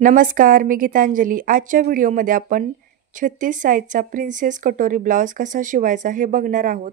नमस्कार, मी गीतांजली. आजच्या व्हिडिओमध्ये आपण 36 साईजचा प्रिन्सेस कटोरी ब्लाउज कसा शिवायचा हे बघणार आहोत.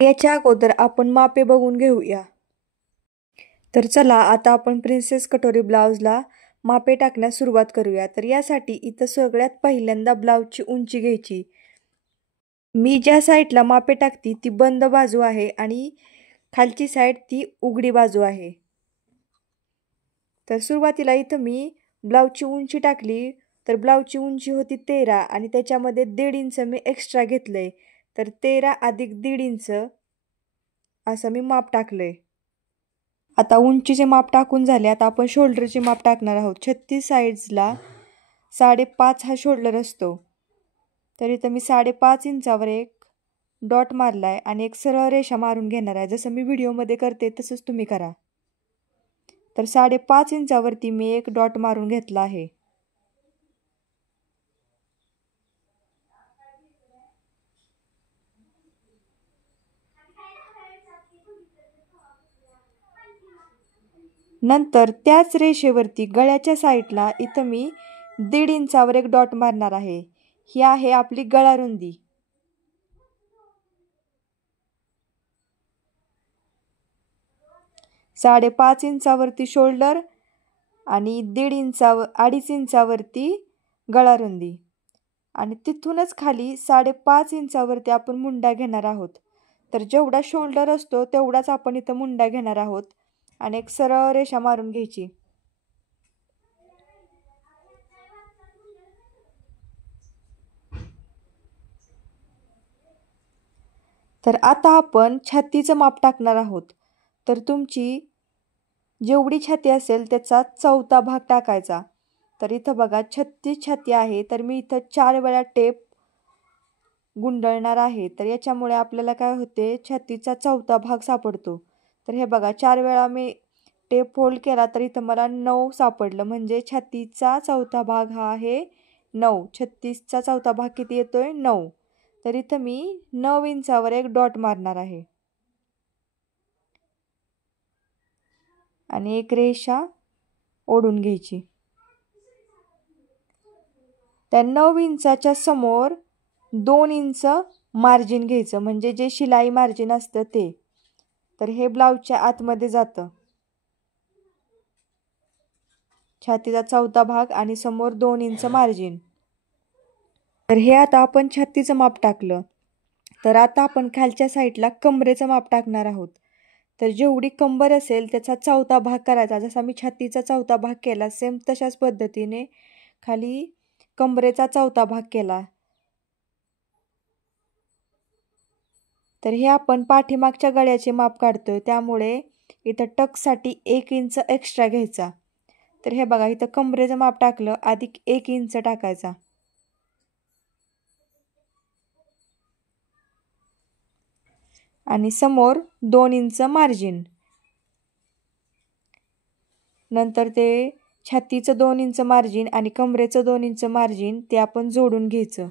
याच्या अगोदर आपण मापे बघून घेऊया. तर चला आता आपण प्रिन्सेस कटोरी ब्लाउजला मापे टाकण्यास सुरुवात करूया. तर यासाठी इथं सगळ्यात पहिल्यांदा ब्लाउजची उंची घ्यायची. मी ज्या साईडला मापे टाकती ती बंद बाजू आहे आणि खालची साईड ती उघडी बाजू आहे. तर सुरुवातीला इथं मी ब्लाउजची उंची टाकली. तर ब्लाउजची उंची होती 13 आणि त्याच्यामध्ये 1.5 इंच मी एक्स्ट्रा घेतलंय. तर 13 अधिक 1.5 इंच असं मी माप टाकलंय. आता उंचीचे माप टाकून झाले. आता आपण शोल्डरचे माप टाकणार आहोत. 36 साईजला 5.5 हा शोल्डर असतो. तर इथं मी 5.5 इंचावर एक डॉट मारलाय आणि एक सरळ रेषा मारून घेणार आहे. जसं मी व्हिडिओमध्ये करते तसंच तुम्ही करा. तर 5.5 इंचावरती मी एक डॉट मारून घेतला आहे. नंतर त्याच रेषेवरती गळ्याच्या साईडला इथं मी 1.5 इंचावर एक डॉट मारणार आहे. ही आहे आपली गळा रुंदी. साडे 5 इंचावरती शोल्डर आणि 2.5 इंचावरती गळा रुंदी आणि तिथूनच खाली 5.5 इंचावरती आपण मुंडा घेणार आहोत. तर जेवढा शोल्डर असतो तेवढाच आपण इथं मुंडा घेणार आहोत आणि एक सरळ रेषा मारून घ्यायची. तर आता आपण छातीचं माप टाकणार आहोत. तर तुमची जेवढी छाती असेल त्याचा 1/4 भाग टाकायचा. तर इथं बघा 36 छाती आहे. तर मी इथं 4 वेळा टेप गुंडळणार आहे. तर याच्यामुळे आपल्याला काय होते, छातीचा 1/4 भाग सापडतो. तर हे बघा 4 वेळा मी टेप फोल्ड केला तर इथं मला 9 सापडलं. म्हणजे छातीचा 1/4 भाग हा आहे 9. 36चा 1/4 भाग किती येतोय 9. तर इथं मी 9 इंचावर एक डॉट मारणार आहे आणि एक रेषा ओढून घ्यायची. त्या 9 इंचाच्या समोर 2 इंच मार्जिन घ्यायचं, म्हणजे जे शिलाई मार्जिन असतं ते. तर हे ब्लाउजच्या आतमध्ये जातं. छातीचा 1/4 भाग आणि समोर 2 इंच मार्जिन. तर हे आता आपण छातीचं माप टाकलं. तर आता आपण खालच्या साईडला कमरेचं माप टाकणार आहोत. तर जेवढी कंबर असेल त्याचा 1/4 भाग करायचा. जसा मी छातीचा 1/4 भाग केला सेम तशाच पद्धतीने खाली कमरेचा 1/4 भाग केला. तर हे आपण पाठीमागच्या गळ्याचे माप काढतोय, त्यामुळे इथं टक्ससाठी 1 इंच एक्स्ट्रा घ्यायचा. तर हे बघा इथं कमरेचं माप टाकलं अधिक 1 इंच टाकायचा. आणि समोर 2 इंच मार्जिन. नंतर ते छातीचं 2 इंच मार्जिन आणि कमरेचं 2 इंच मार्जिन ते आपण जोडून घ्यायचं.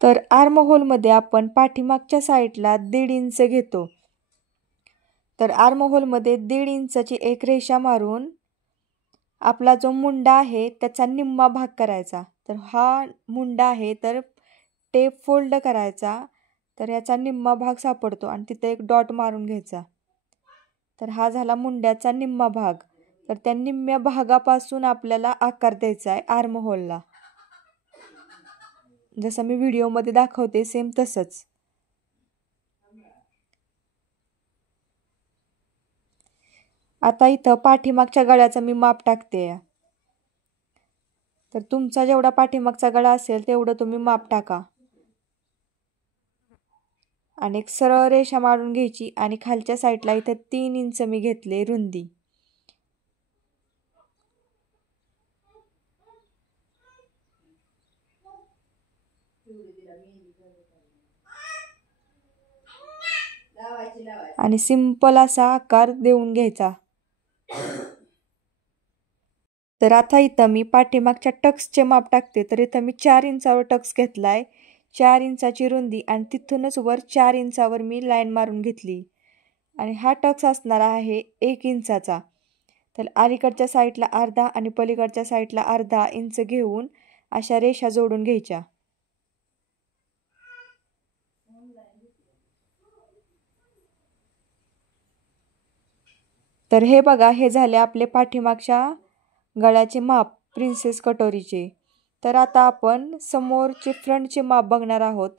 तर आर्म होलमध्ये आपण पाठीमागच्या साईडला 1.5 इंच घेतो. तर आर्म होलमध्ये 1.5 इंचाची एक रेषा मारून आपला जो मुंडा आहे त्याचा निम्मा भाग करायचा. तर हा मुंडा आहे तर टेप फोल्ड करायचा. तर याचा निम्मा भाग सापडतो आणि तिथे एक डॉट मारून घ्यायचा. तर हा झाला मुंड्याचा निम्मा भाग. तर त्या निम्म्या भागापासून आपल्याला आकार द्यायचा आहे आर्म होलला. जसं मी व्हिडिओमध्ये दाखवते सेम तसंच. आता इथं पाठीमागच्या गळ्याचा मी माप टाकते. तर तुमचा जेवढा पाठीमागचा गळा असेल तेवढं तुम्ही माप टाका आणि एक सरळ रेषा मारून घ्यायची आणि खालच्या साईडला इथं 3 इंच मी घेतले रुंदी. आणि सिंपल असा आकार देऊन घ्यायचा. तर आता इथं मी पाठीमागच्या टक्सचे माप टाकते. तर इथं मी 4 इंचावर टक्स घेतलाय. 4 इंचाची रुंदी आणि तिथूनच वर 4 इंचावर मी लाईन मारून घेतली आणि हा टक्स असणार आहे 1 इंचाचा. तर अलीकडच्या साईडला अर्धा आणि पलीकडच्या साईडला अर्धा इंच घेऊन अशा रेषा जोडून घ्यायच्या. तर हे बघा, हे झाले आपले पाठीमागच्या गळ्याचे माप प्रिन्सेस कटोरीचे. तर आता आपण समोरचे फ्रंटचे माप बघणार आहोत.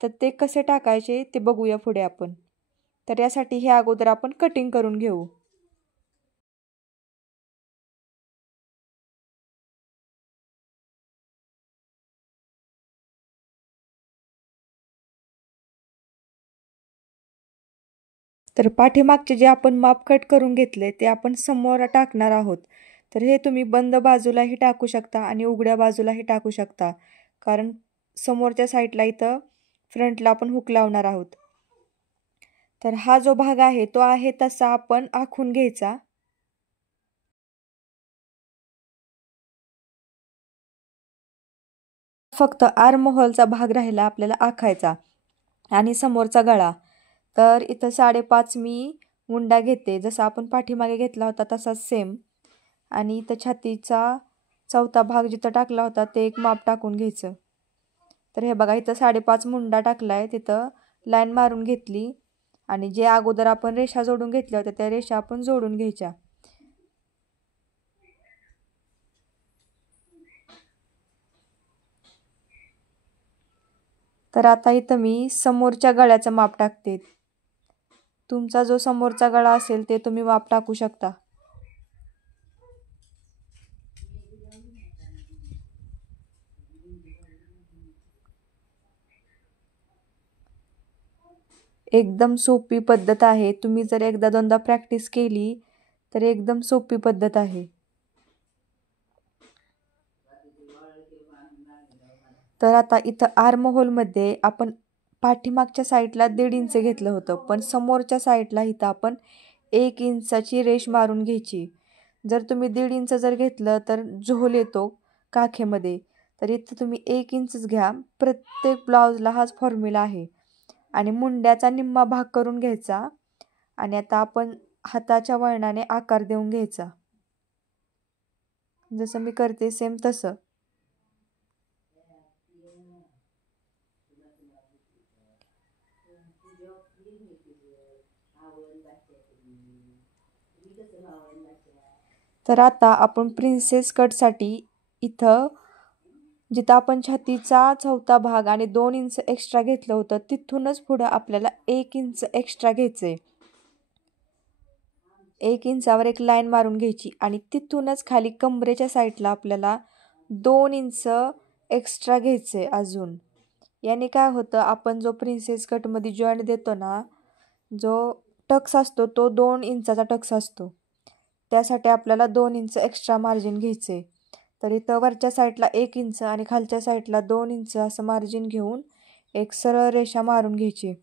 तर ते कसे टाकायचे ते बघूया पुढे आपण. तर यासाठी हे अगोदर आपण कटिंग करून घेऊ. तर पाठीमागचे जे आपण माप कट करून घेतले ते आपण समोर टाकणार आहोत. तर हे तुम्ही बंद बाजूलाही टाकू शकता आणि उघड्या बाजूलाही टाकू शकता, कारण समोरच्या साईडला इथं फ्रंटला आपण हुक लावणार आहोत. तर हा जो भाग आहे तो आहे तसा आपण आखून घ्यायचा. फक्त आर्म होलचा भाग राहिला आपल्याला आखायचा आणि समोरचा गळा. तर इथं 5.5 मी मुंडा घेते, जसा आपण पाठीमागे घेतला होता तसाच सेम. आणि इथं छातीचा चौथा भाग जिथं टाकला होता ते एक माप टाकून घ्यायचं. तर हे बघा, इथं 5.5 मुंडा टाकलाय, तिथं लाईन मारून घेतली आणि जे अगोदर आपण रेषा जोडून घेतल्या होत्या त्या रेषा आपण जोडून घ्यायच्या. तर आता इथं मी समोरच्या गळ्याचं माप टाकते. तुमचा जो समोरचा गळा असेल ते तुम्ही माप टाकू शकता. एकदम सोपी पद्धत आहे. तुम्ही जर एकदा दोनदा प्रॅक्टिस केली तर एकदम सोपी पद्धत आहे. तर आता इथं आर्म होलमध्ये आपण पाठीमागच्या साईडला 1.5 इंच घेतलं होतं, पण समोरच्या साईडला इथं आपण 1 इंचाची रेष मारून घ्यायची. जर तुम्ही 1.5 इंच जर घेतलं तर झोल येतो काखेमध्ये. तर इथं तुम्ही 1 इंचच घ्या. प्रत्येक ब्लाऊजला हाच फॉर्म्युला आहे. आणि मुंड्याचा निम्मा भाग करून घ्यायचा आणि आता आपण हाताच्या वळणाने आकार देऊन घ्यायचा, जसं मी करते सेम तसं. तर आता आपण प्रिन्सेस कटसाठी इथं जिथं आपण छातीचा चौथा भाग आणि 2 इंच एक्स्ट्रा घेतलं होतं तिथूनच पुढं आपल्याला 1 इंच एक्स्ट्रा घ्यायचंय. 1 इंचावर एक लाईन मारून घ्यायची आणि तिथूनच खाली कमरेच्या साईडला आपल्याला 2 इंच एक्स्ट्रा घ्यायचंय अजून. याने काय होतं, आपण जो प्रिन्सेस कटमध्ये जॉईंट देतो ना, जो टक्स असतो तो 2 इंचाचा टक्स असतो. त्यासाठी आपल्याला 2 इंच एक्स्ट्रा मार्जिन घ्यायचे. तर इथं वरच्या साईडला 1 इंच आणि खालच्या साईडला 2 इंच असं मार्जिन घेऊन एक सरळ रेषा मारून घ्यायची.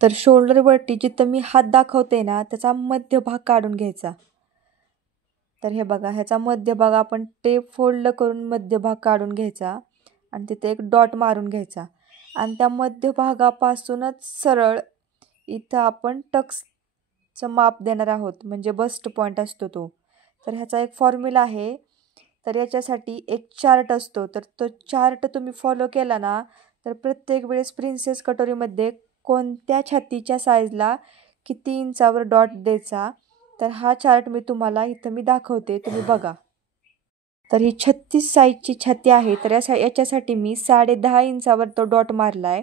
तर शोल्डरवरती जिथं मी हात दाखवते ना त्याचा मध्यभाग काढून घ्यायचा. तर हे बघा, ह्याचा मध्यभाग आपण टेप फोल्ड करून मध्यभाग काढून घ्यायचा आणि तिथे एक डॉट मारून घ्यायचा आणि त्या मध्यभागापासूनच सरळ इथं आपण टक्सचं माप देणार आहोत, म्हणजे बस्ट पॉईंट असतो तो. तर ह्याचा एक फॉर्म्युला आहे. तर याच्यासाठी एक चार्ट असतो, तर तो चार्ट तुम्ही फॉलो केला ना तर प्रत्येक वेळेस प्रिन्सेस कटोरीमध्ये कोणत्या छातीच्या साईजला किती इंचावर डॉट द्यायचा, तर हा चार्ट मी तुम्हाला इथं मी दाखवते, तुम्ही बघा. तर ही 36 साईजची छाती आहे. तर याच्यासाठी मी 10.5 इंचावर तो डॉट मारला आहे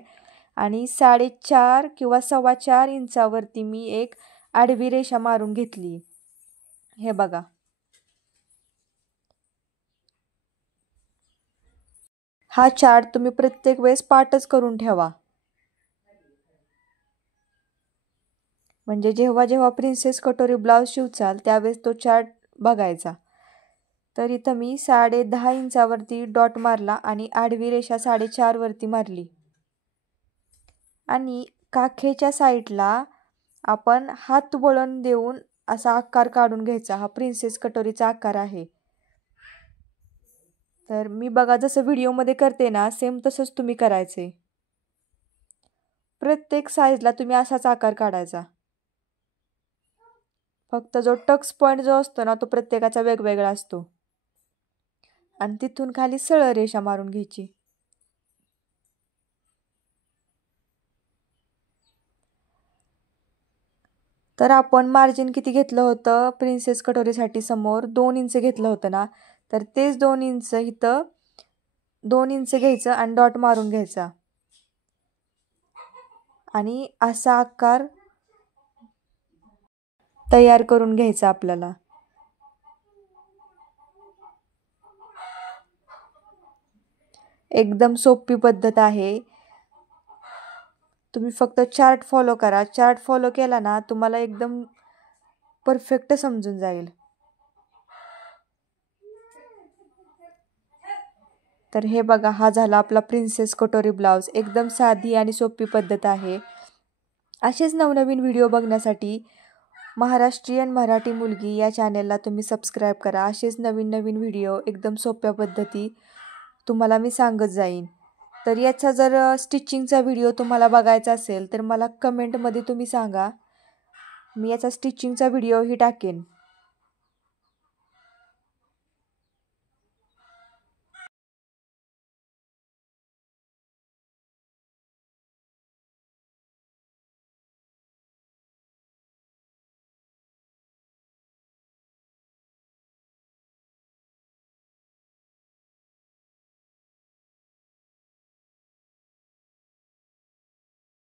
आणि 4.5 किंवा 4.25 इंचावरती मी एक आडवी रेषा मारून घेतली. हे बघा, हा चार्ट तुम्ही प्रत्येक वेळेस पाठच करून ठेवा, म्हणजे जेव्हा जेव्हा प्रिन्सेस कटोरी ब्लाऊज शिवचाल त्यावेळेस तो चार्ट बघायचा. तर इथं मी 10.5 इंचावरती डॉट मारला आणि आडवी रेषा 4.5 वरती मारली आणि काखेच्या साईडला आपण हात वळण देऊन असा आकार काढून घ्यायचा. हा प्रिन्सेस कटोरीचा आकार आहे. तर मी बघा जसं व्हिडिओमध्ये करते ना सेम तसंच तुम्ही करायचे. प्रत्येक साईजला तुम्ही असाच आकार काढायचा. फक्त जो टक्स पॉईंट जो असतो ना तो प्रत्येकाचा वेगवेगळा असतो. आणि तिथून खाली सरळ रेषा मारून घ्यायची. तर आपण मार्जिन किती घेतलं होतं प्रिन्सेस कटोरीसाठी समोर 2 इंच घेतलं होतं ना, तर तेच 2 इंच इथं 2 इंच घ्यायचं आणि डॉट मारून घ्यायचा. आणि असा आकार तयार करून घ्यायचा आपल्याला. एकदम सोपी पद्धत आहे. तुम्ही फक्त चार्ट फॉलो करा. चार्ट फॉलो केला ना तुम्हाला एकदम परफेक्ट समजून जाईल. तर हे बघा हा झाला आपला प्रिन्सेस कटोरी ब्लाउज. एकदम साधी आणि सोपी पद्धत आहे. असेच नवनवीन व्हिडिओ बघण्यासाठी महाराष्ट्रीयन मराठी मुलगी या चॅनेलला तुम्ही सबस्क्राईब करा. असेच नवीन नवीन व्हिडिओ एकदम सोप्या पद्धती तुम्हाला मी सांगत जाईन. तर याचा जर स्टिचिंगचा व्हिडिओ तुम्हाला बघायचा असेल तर मला कमेंटमध्ये तुम्ही सांगा. मी याचा स्टिचिंगचा व्हिडिओही टाकेन.